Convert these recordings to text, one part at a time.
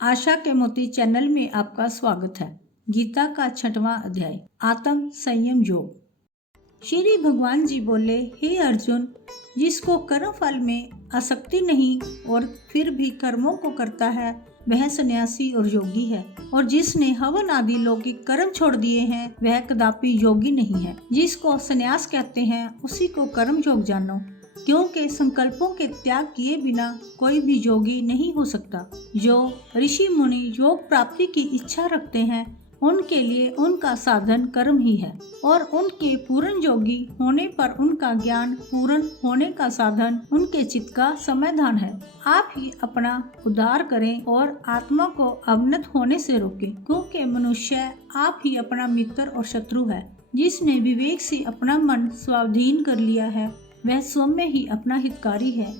आशा के मोती चैनल में आपका स्वागत है। गीता का 6वां अध्याय आत्म संयम योग। श्री भगवान जी बोले, हे अर्जुन, जिसको कर्म फल में आसक्ति नहीं और फिर भी कर्मों को करता है वह सन्यासी और योगी है, और जिसने हवन आदि लौकिक कर्म छोड़ दिए हैं वह कदापि योगी नहीं है। जिसको सन्यास कहते हैं उसी को कर्म योग जानो, क्योंकि संकल्पों के त्याग किए बिना कोई भी योगी नहीं हो सकता। जो ऋषि मुनि योग प्राप्ति की इच्छा रखते हैं उनके लिए उनका साधन कर्म ही है, और उनके पूर्ण योगी होने पर उनका ज्ञान पूर्ण होने का साधन उनके चित्त का समाधान है। आप ही अपना उद्धार करें और आत्मा को अवनत होने से रोकें, क्योंकि मनुष्य आप ही अपना मित्र और शत्रु है। जिसने विवेक से अपना मन स्वाधीन कर लिया है वह स्वयं में ही अपना हितकारी है,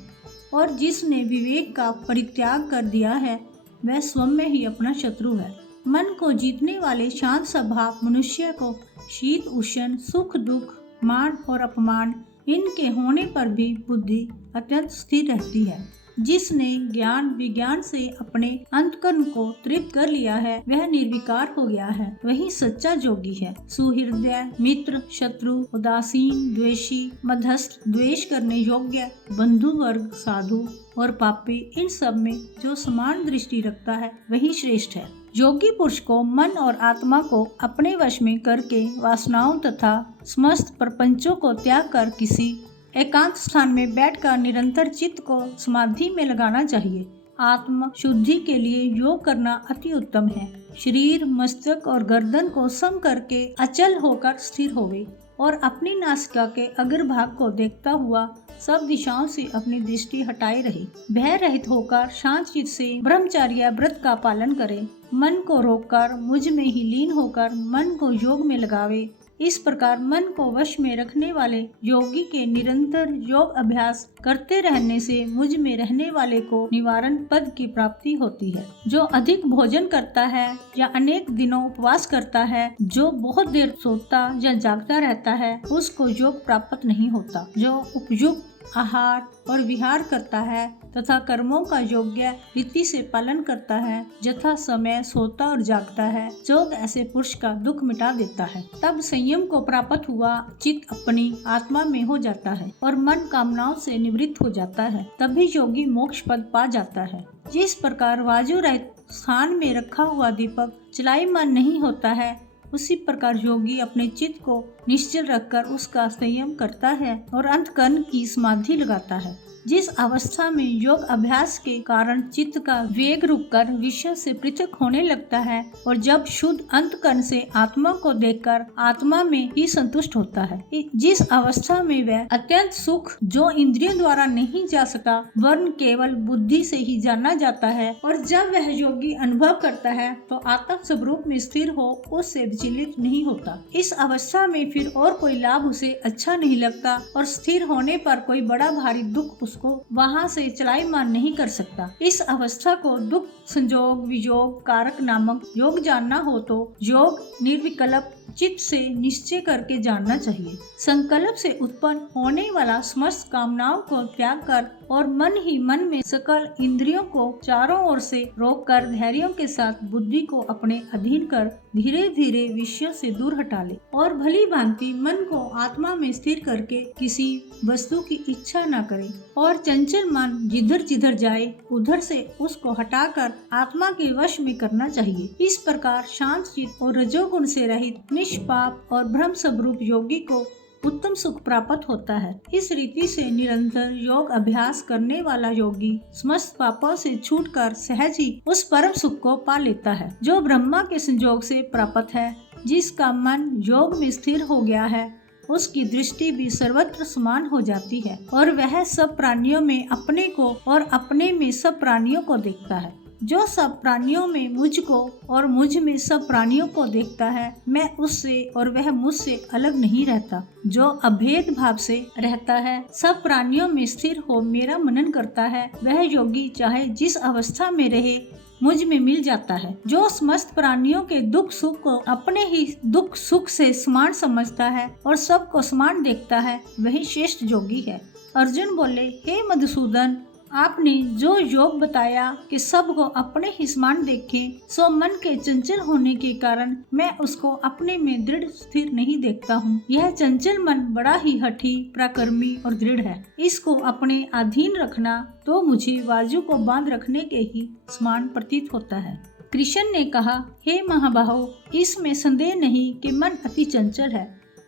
और जिसने विवेक का परित्याग कर दिया है वह स्वयं में ही अपना शत्रु है। मन को जीतने वाले शांत स्वभाव मनुष्य को शीत उष्ण, सुख दुख, मान और अपमान इनके होने पर भी बुद्धि अत्यंत स्थिर रहती है। जिसने ज्ञान विज्ञान से अपने अंतकरण को तृप्त कर लिया है वह निर्विकार हो गया है, वही सच्चा योगी है। सुहृदय, मित्र, शत्रु, उदासीन, द्वेषी, मध्यस्थ, द्वेष करने योग्य, बंधु वर्ग, साधु और पापी, इन सब में जो समान दृष्टि रखता है वही श्रेष्ठ है। योगी पुरुष को मन और आत्मा को अपने वश में करके वासनाओं तथा समस्त प्रपंचों को त्याग कर किसी एकांत स्थान में बैठकर निरंतर चित्त को समाधि में लगाना चाहिए। आत्म शुद्धि के लिए योग करना अति उत्तम है। शरीर, मस्तक और गर्दन को सम करके अचल होकर स्थिर होवे और अपनी नासिका के अग्रभाग को देखता हुआ सब दिशाओं से अपनी दृष्टि हटाए रहे। भय रहित होकर शांत चित्त से ब्रह्मचर्य व्रत का पालन करे। मन को रोककर मुझ में ही लीन होकर मन को योग में लगावे। इस प्रकार मन को वश में रखने वाले योगी के निरंतर योग अभ्यास करते रहने से मुझ में रहने वाले को निवारण पद की प्राप्ति होती है। जो अधिक भोजन करता है या अनेक दिनों उपवास करता है, जो बहुत देर सोता या जागता रहता है, उसको योग प्राप्त नहीं होता। जो उपयुक्त आहार और विहार करता है तथा कर्मों का योग्य रीति से पालन करता है, यथा समय सोता और जागता है, योग ऐसे पुरुष का दुख मिटा देता है। तब संयम को प्राप्त हुआ चित्त अपनी आत्मा में हो जाता है और मन कामनाओं से निवृत्त हो जाता है। तभी योगी मोक्ष पद पा जाता है। जिस प्रकार वायु रहित स्थान में रखा हुआ दीपक चलायमान नहीं होता है, उसी प्रकार योगी अपने चित्त को निश्चल रखकर उसका संयम करता है और अंतकरण की समाधि लगाता है। जिस अवस्था में योग अभ्यास के कारण चित्त का वेग रुककर विषय से पृथक होने लगता है और जब शुद्ध अंतकरण से आत्मा को देखकर आत्मा में ही संतुष्ट होता है, जिस अवस्था में वह अत्यंत सुख जो इंद्रियों द्वारा नहीं जा सका वर्ण केवल बुद्धि से ही जाना जाता है, और जब वह योगी अनुभव करता है तो आत्म स्वरूप में स्थिर हो उससे विचलित नहीं होता। इस अवस्था में फिर और कोई लाभ उसे अच्छा नहीं लगता और स्थिर होने पर कोई बड़ा भारी दुख उसको वहां से चलायमान नहीं कर सकता। इस अवस्था को दुख संयोग वियोग कारक नामक योग जानना हो तो योग निर्विकल्प चित्त से निश्चय करके जानना चाहिए। संकल्प से उत्पन्न होने वाला समस्त कामनाओं को त्याग कर और मन ही मन में सकल इंद्रियों को चारों ओर से रोककर धैर्यों के साथ बुद्धि को अपने अधीन कर धीरे धीरे विषयों से दूर हटा ले और भली भांति मन को आत्मा में स्थिर करके किसी वस्तु की इच्छा न करे और चंचल मन जिधर जिधर जाए उधर से उसको हटाकर आत्मा के वश में करना चाहिए। इस प्रकार शांत चित्त और रजोगुण से रहित निष्पाप और ब्रह्म स्वरूप योगी को उत्तम सुख प्राप्त होता है। इस रीति से निरंतर योग अभ्यास करने वाला योगी समस्त पापों से छूटकर सहज ही उस परम सुख को पा लेता है जो ब्रह्मा के संयोग से प्राप्त है। जिसका मन योग में स्थिर हो गया है उसकी दृष्टि भी सर्वत्र समान हो जाती है और वह सब प्राणियों में अपने को और अपने में सब प्राणियों को देखता है। जो सब प्राणियों में मुझको और मुझ में सब प्राणियों को देखता है, मैं उससे और वह मुझसे अलग नहीं रहता। जो अभेद भाव से रहता है, सब प्राणियों में स्थिर हो मेरा मनन करता है, वह योगी चाहे जिस अवस्था में रहे मुझ में मिल जाता है। जो समस्त प्राणियों के दुख सुख को अपने ही दुख सुख से समान समझता है और सबको समान देखता है, वही श्रेष्ठ योगी है। अर्जुन बोले, हे मधुसूदन, आपने जो योग बताया कि सबको अपने ही समान देखें, सो मन के चंचल होने के कारण मैं उसको अपने में दृढ़ स्थिर नहीं देखता हूँ। यह चंचल मन बड़ा ही हठी, पराक्रमी और दृढ़ है। इसको अपने अधीन रखना तो मुझे बाजू को बांध रखने के ही समान प्रतीत होता है। कृष्ण ने कहा, हे महाबाहो, इसमें संदेह नहीं कि मन अति चंचल है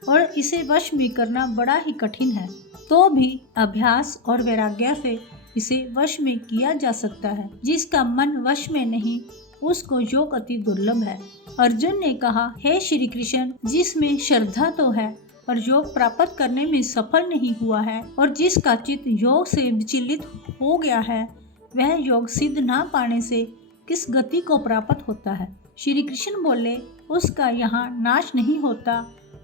और इसे वश में करना बड़ा ही कठिन है। तो भी अभ्यास और वैराग्य से इसे वश में किया जा सकता है। जिसका मन वश में नहीं, उसको योग अति दुर्लभ है। अर्जुन ने कहा, हे श्री कृष्ण, जिसमें श्रद्धा तो है और योग प्राप्त करने में सफल नहीं हुआ है और जिसका चित्त योग से विचलित हो गया है, वह योग सिद्ध ना पाने से किस गति को प्राप्त होता है। श्री कृष्ण बोले, उसका यहाँ नाश नहीं होता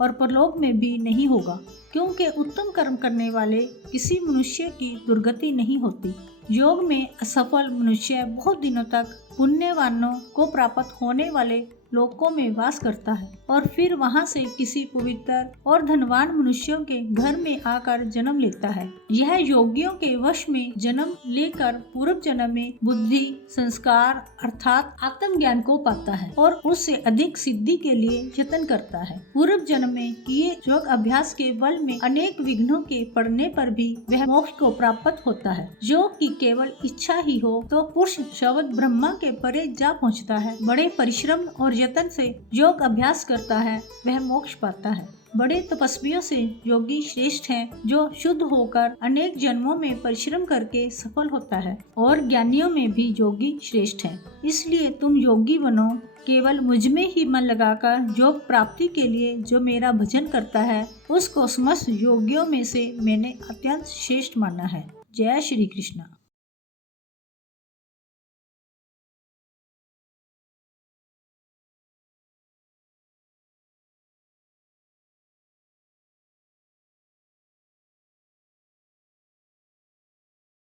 और परलोक में भी नहीं होगा, क्योंकि उत्तम कर्म करने वाले किसी मनुष्य की दुर्गति नहीं होती। योग में असफल मनुष्य बहुत दिनों तक पुण्यवानों को प्राप्त होने वाले लोकों में वास करता है और फिर वहां से किसी पवित्र और धनवान मनुष्यों के घर में आकर जन्म लेता है। यह योगियों के वश में जन्म लेकर पूर्व जन्म में बुद्धि संस्कार अर्थात आत्मज्ञान को पाता है और उससे अधिक सिद्धि के लिए यत्न करता है। पूर्व जन्म में किए योग अभ्यास के बल में अनेक विघ्नों के पड़ने पर भी वह मोक्ष को प्राप्त होता है। योग की केवल इच्छा ही हो तो पुरुष शब्द ब्रह्मा के परे जा पहुँचता है। बड़े परिश्रम और यत्न से योग अभ्यास करता है, वह मोक्ष पाता है। बड़े तपस्वियों से योगी श्रेष्ठ हैं, जो शुद्ध होकर अनेक जन्मों में परिश्रम करके सफल होता है और ज्ञानियों में भी योगी श्रेष्ठ हैं। इसलिए तुम योगी बनो। केवल मुझ में ही मन लगाकर योग प्राप्ति के लिए जो मेरा भजन करता है, उसको समस्त योगियों में से मैंने अत्यंत श्रेष्ठ माना है। जय श्री कृष्ण।